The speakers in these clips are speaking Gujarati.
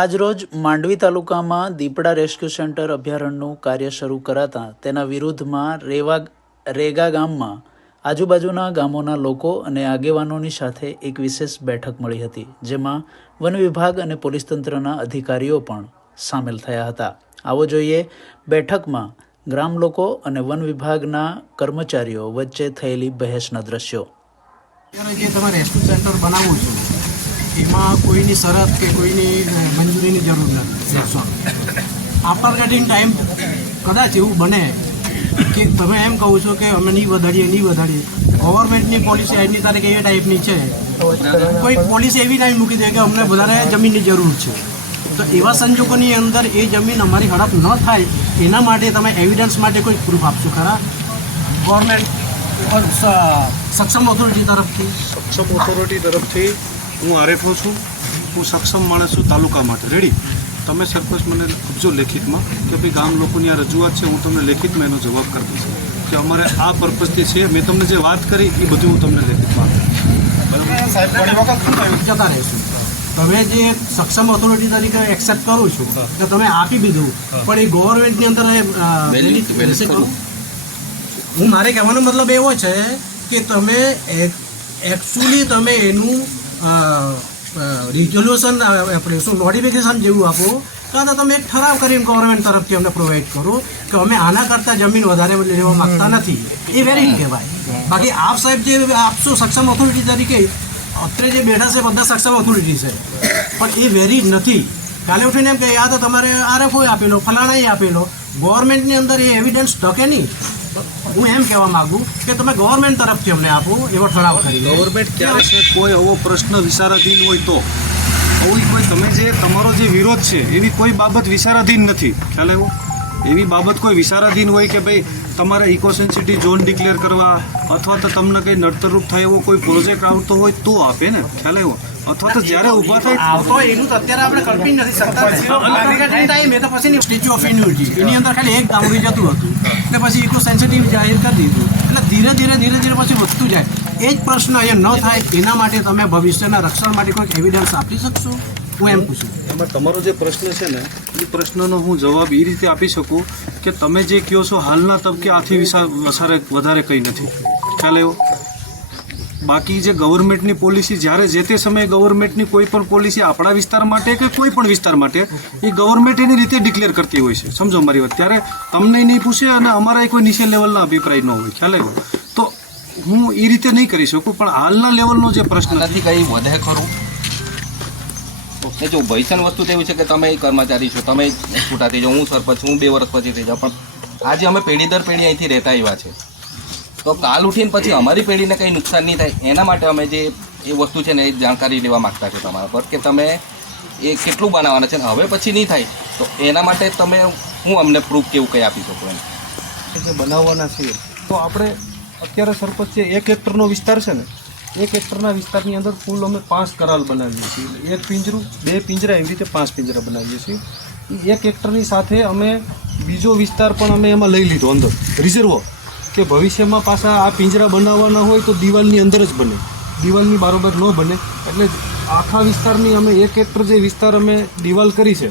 આજરોજ માંડવી તાલુકામાં દીપડા રેસ્ક્યુ સેન્ટર અભયારણ્યનું કાર્ય શરૂ કરાતા તેના વિરુદ્ધમાં રેવા રેગા ગામમાં આજુબાજુના ગામોના લોકો અને આગેવાનોની સાથે એક વિશેષ બેઠક મળી હતી, જેમાં વન વિભાગ અને પોલીસ તંત્રના અધિકારીઓ પણ સામેલ થયા હતા. આવો જોઈએ બેઠકમાં ગ્રામ લોકો અને વન વિભાગના કર્મચારીઓ વચ્ચે થયેલી બહેસના દ્રશ્યો. અત્યારે તમે રેસ્ક્યુ સેન્ટર બનાવો છો એમાં કોઈની શરત કે કોઈની મંજૂરીની જરૂર નથી. આફ્ટર ગેટિંગ ટાઈમ કદાચ એવું બને કે તમે એમ કહો છો કે અમે નહીં વધારીએ નહીં વધારીએ. ગવર્મેન્ટની પોલિસી આજની તારીખે એ ટાઈપની છે. કોઈ પોલિસી એવી નહીં મૂકી દે કે અમને વધારે જમીનની જરૂર છે. તો એવા સંજોગોની અંદર એ જમીન અમારી હડપ ન થાય એના માટે તમે એવિડન્સ માટે કોઈ પ્રૂફ આપશો ખરા? ગવર્મેન્ટ સક્ષમ ઓથોરિટી તરફથી? સક્ષમ ઓથોરિટી તરફથી હું આરએફઓ છું. હું સક્ષમ માણસ છું તાલુકા માટે. રેડી તમે સરપંચ મને આપજો લેખિતમાં કે ભાઈ ગામ લોકોની આ રજૂઆત છે હું તમને લેખિતમાં એનો જવાબ કરી દઈશ. કે અમારે આ પર્પઝથી છે મેં તમને જે વાત કરી એ બધું હું તમને લેખિતમાં આપીશ. બરાબર? તમે જે સક્ષમ ઓથોરિટી તરીકે એક્સેપ્ટ કરું છો કે તમે આપી દીધું. પણ એ ગવર્મેન્ટની અંદર? હું મારે કહેવાનો મતલબ એવો છે કે તમે એકચ્યુઅલી તમે એનું રિઝોલ્યુશન આપણે શું નોટિફિકેશન જેવું આપો કાં તો તમે એક ઠરાવ કરીને ગવર્મેન્ટ તરફથી અમને પ્રોવાઈડ કરો કે અમે આના કરતાં જમીન વધારે લેવા માગતા નથી. એ વેરી કહેવાય. બાકી આપ સાહેબ જે આપશો સક્ષમ ઓથોરિટી તરીકે અત્યારે જે બેઠા છે બધા સક્ષમ ઓથોરિટી છે. પણ એ વેરી નથી. કાલે ઉઠીને એમ કે આ તો તમારે આરએફઓ આપેલો, ફલાણાએ આપેલો. ગવર્મેન્ટની અંદર એ એવિડન્સ ટકે નહીં. હું એમ કહેવા માંગુ કે તમે ગવર્મેન્ટ તરફથી અમને આપો, એવો ઠરાવ કરી ગવર્મેન્ટ ક્યારે છે, કોઈ એવો પ્રશ્ન વિચારાધીન હોય તો. આવી કોઈ, તમે જે, તમારો જે વિરોધ છે, એવી કોઈ બાબત વિચારાધીન નથી. ખ્યાલ આવ્યો? એવી બાબત કોઈ વિચારાધીન હોય કે ભાઈ તમારે ઇકોસેન્સિટી ઝોન ડિક્લેર કરવા અથવા તો તમને કંઈ નડતરરૂપ થાય એવો કોઈ પ્રોજેક્ટ આવતો હોય તો આપે ને ખ્યાલ આવ્યો? અથવા તો જ્યારે ઊભા થાય આવતો એનું તો અત્યારે આપણે કલ્પી નથી શકતા મેં તો પછી સ્ટેચ્યુ ઓફ યુનિટી. એની અંદર ખાલી એક ગામડી જતું હતું. ને પછી ઇકો સેન્સિટિવ જાહેર કરી દીધું. એટલે ધીરે ધીરે ધીરે ધીરે પછી વધતું જાય. એ જ પ્રશ્ન અહીંયા ન થાય એના માટે તમે ભવિષ્યના રક્ષણ માટે કોઈક એવિડન્સ આપી શકશો? હું એમ પૂછું. એમાં તમારો જે પ્રશ્ન છે ને એ પ્રશ્નનો હું જવાબ એ રીતે આપી શકું કે તમે જે કહો છો હાલના તબકે આથી વિસા વસારે વધારે કંઈ નથી. ખ્યાલ આવ્યો? બાકી જે ગવર્મેન્ટની પોલિસી જ્યારે જે તે સમયે ગવર્મેન્ટની કોઈ પણ પોલિસી આપણા વિસ્તાર માટે કે કોઈ પણ વિસ્તાર માટે એ ગવર્મેન્ટ એની રીતે ડિક્લેર કરતી હોય છે. સમજો મારી વાત. ત્યારે તમને નહીં પૂછે અને અમારા કોઈ નીચે લેવલના અભિપ્રાય ન હોય. ખ્યાલ આવ્યો? તો હું એ રીતે નહીં કરી શકું પણ હાલના લેવલનો જે પ્રશ્ન નથી કંઈ વધે ખરું? ને જો ભયસન વસ્તુ તો છે કે તમે કર્મચારી છો, તમે છૂટા થઈ જાઓ, હું સરપંચ હું બે વર્ષ પછી થઈ જાઉં. પણ આજે અમે પેઢી દર પેઢી અહીંથી રહેતા આવ્યા છે. તો કાલ ઉઠીને પછી અમારી પેઢીને કંઈ નુકસાન નહીં થાય. એના માટે અમે જે એ વસ્તુ છે ને એ જાણકારી લેવા માગતા છે તમારા પર કે તમે એ કેટલું બનાવવાના છે ને હવે પછી નહીં થાય. તો એના માટે તમે, હું અમને પ્રૂફ કેવું કંઈ આપી શકો એમ. જે બનાવવાના છીએ તો આપણે અત્યારે સરપંચ છે એક હેક્ટરનો વિસ્તાર છે ને એક હેક્ટરના વિસ્તારની અંદર કુલ અમે પાંચ કરાલ બનાવીએ છીએ. એક પિંજરું, બે પિંજરા એવી રીતે પાંચ પિંજરા બનાવીએ છીએ. એક હેક્ટરની સાથે અમે બીજો વિસ્તાર પણ અમે એમાં લઈ લીધો અંદર. રિઝર્વો કે ભવિષ્યમાં પાછા આ પિંજરા બનાવવાના હોય તો દિવાલની અંદર જ બને. દિવાલની બારોબર ન બને. એટલે આખા વિસ્તારની અમે એક હેક્ટર જે વિસ્તાર અમે દિવાલ કરી છે,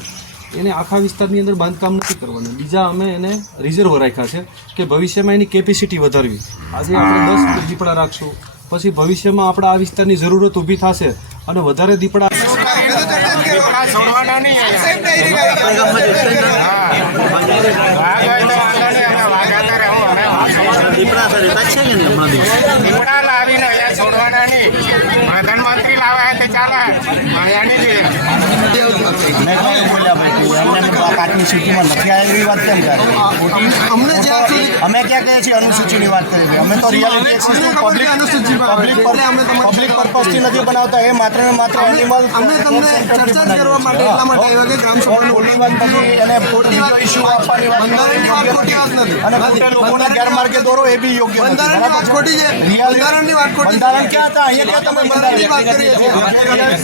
એને આખા વિસ્તારની અંદર બાંધકામ નથી કરવાનું. બીજા અમે એને રિઝર્વ રાખ્યા છે કે ભવિષ્યમાં એની કેપેસિટી વધારવી. આજે આપણે દસ દીપડા રાખશું. પછી ભવિષ્યમાં આપણે આ વિસ્તારની જરૂરત ઊભી થશે અને વધારે દીપડા દીપડા લાવીને અહીંયા છોડવાના નહીં પ્રધાનમંત્રી લાવ્યા તે ચાલે અહીંયા નહીં કાટની સૂચિમાં નથી આવેલી વાત કેમ કરે અમને અમે ક્યાં કહીએ છીએ અનુસૂચિની વાત કરી અમે તો રિયાલિટી પબ્લિક પબ્લિક પબ્લિક પર્પઝથી નથી બનાવતા. એ માત્ર ને માત્ર એનિમલ અમે તમને ચર્ચા કરવા માટે એટલા માટે આવ્યા કે ગ્રામ સભાનું ઓલી વાત નથી અને ખોટી ઇશ્યુ આપવાની વાત બંધારણની વાત ખોટી વાત નથી. અને ખોટે લોકોને ગેરમાર્ગે દોરો એ બી યોગ્ય બંધારણની વાત ખોટી છે. બંધારણની વાત ખોટી બંધારણ ક્યાં હતા? અહીંયા ક્યાં તમે બંધારણની વાત કરી છે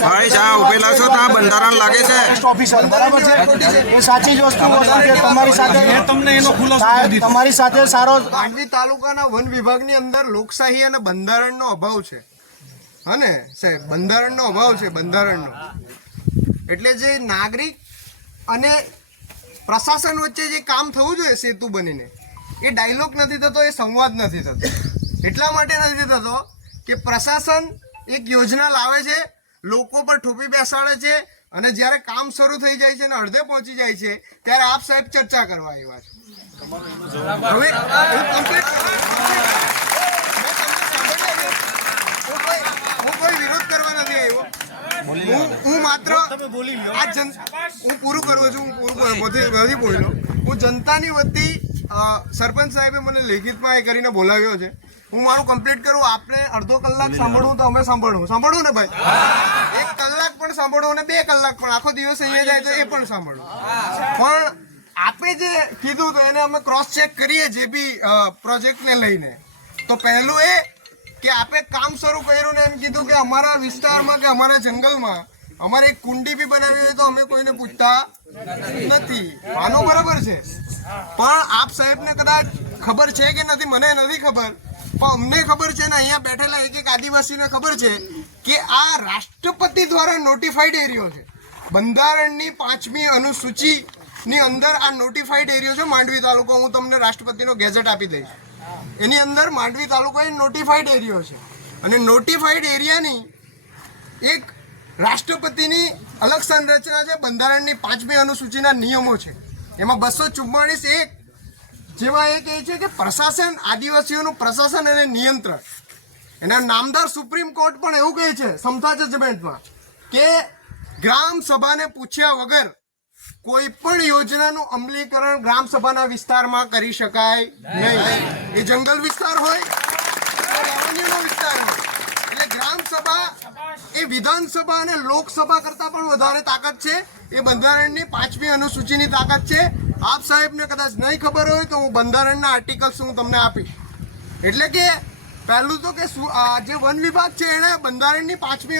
ભાઈ સાહેબ ઉભેલા છો ત્યાં બંધારણ લાગે છે? ઓફિસર બરાબર છે? એ સાચી જ વસ્તુ તમારી સાથે તમને એનો ખુલાસો તમારી સાથે સારો માંડવી તાલુકાના વન વિભાગની અંદર લોકશાહી અને બંધારણનો અભાવ છે. હને, સાહેબ? બંધારણનો અભાવ છે, બંધારણનો. એટલે જે નાગરિક અને પ્રશાસન વચ્ચે જે કામ થવું જોઈએ સેતુ બનીને, એ ડાયલોગ નથી થતો, એ સંવાદ નથી થતો. એટલા માટે નથી થતો કે પ્રશાસન એક યોજના લાવે છે, લોકો પર ઠોપી બેસાડે છે, અને જ્યારે કામ શરૂ થઈ જાય છે અને અડધે પહોંચી જાય છે, ત્યારે આપ સાહેબ ચર્ચા કરવા આવ્યા છે. હવે હું કમ્પ્લીટ હું કોઈ- વિરોધ કરવા નથી આવ્યો. હું માત્ર આ જન હું પૂરું કરું છું, હું પૂરું નથી બોલ્યો. હું જનતાની વતી સરપંચ સાહેબે મને લેખિતમાં એ કરીને બોલાવ્યો છે. હું મારું કમ્પ્લીટ કરું આપણે અડધો કલાક સાંભળવું તો અમે સાંભળવું. સાંભળવું ને ભાઈ? એક કલાક પણ સાંભળવું અને બે કલાક પણ. આખો દિવસ અહીંયા જાય તો એ પણ સાંભળવું પણ આપે જે કીધું તો એને અમે ક્રોસ ચેક કરીએ જે બી પ્રોજેક્ટને લઈને. તો પહેલું એ કે આપે કામ શરૂ કર્યું ને એમ કીધું કે અમારા વિસ્તારમાં કે અમારા જંગલમાં અમારે એક કુંડી બી બનાવી હોય તો અમે કોઈને પૂછતા નથી. આનો બરાબર છે. પણ આપ સાહેબને કદાચ ખબર છે કે નથી, મને નથી ખબર. પણ અમને ખબર છે ને અહીંયા બેઠેલા એક એક આદિવાસીને ખબર છે કે આ રાષ્ટ્રપતિ દ્વારા નોટિફાઈડ એરિયો છે. બંધારણની પાંચમી અનુસૂચિની અંદર આ નોટિફાઈડ એરિયો છે માંડવી તાલુકો. હું તમને રાષ્ટ્રપતિનો ગેઝેટ આપી દઈશ. એની અંદર માંડવી તાલુકો એ નોટિફાઈડ એરિયો છે. અને નોટિફાઈડ એરિયાની એક રાષ્ટ્રપતિની અલગ સંરચના છે, બંધારણની પાંચમી અનુસૂચિના નિયમો છે. એમાં બસો ચુમ્માળીસ એક જેમાં એ કહે છે કે પ્રશાસન, આદિવાસીઓનું પ્રશાસન અને નિયંત્રણ. એના નામદાર સુપ્રીમ કોર્ટ પણ એવું કહે છે સમતા જજમેન્ટમાં કે ગ્રામ સભાને પૂછ્યા વગર કોઈ પણ યોજનાનું અમલીકરણ ગ્રામ સભાના વિસ્તારમાં કરી શકાય નહીં. એ જંગલ વિસ્તાર હોય એ વિધાનસભા અને લોકસભા કરતાં પણ વધારે તાકાત છે. એ બંધારણની પાંચમી અનુસૂચિની તાકાત છે. આપ સાહેબને કદાચ નહીં ખબર હોય તો હું બંધારણના આર્ટિકલ્સ હું તમને આપીશ. એટલે કે પહેલું તો કે જે વન વિભાગ છે એણે બંધારણની પાંચમી